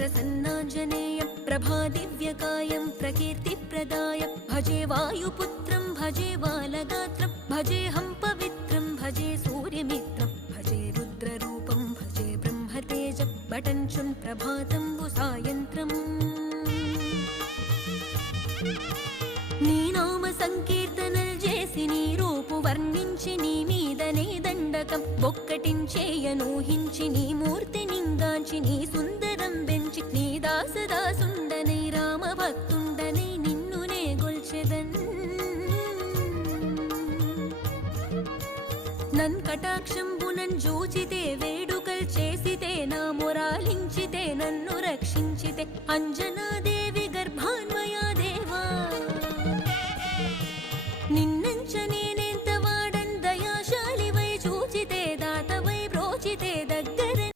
प्रसन्नाञ्जनेयं प्रभादिव्यकायं प्रकीर्तिप्रदाय भजे वायुपुत्रं भजे बालगात्रं भजेऽहं पवित्रं भजे सूर्यमित्रं भजे रुद्ररूपं भजे ब्रह्मतेजं बटञ्चुन् प्रभातं सायन्त्रम् నీ నామ సంకీర్తనలు చేసి నీ రూపు వర్ణించి నీ మీదనే దండకం ఒక్కటించేయనూహించి నీ మూర్తి నింగాంచి నీ సుందరం పెంచి నీ దాసదాసుండనై రామభక్తుండనై నిన్నునే గొల్చెదన్ నన్ కటాక్షంబునన్ జూచితే వేడుకల్ చేసితే నా మొరాలించితే నన్ను రక్షించితే అంజ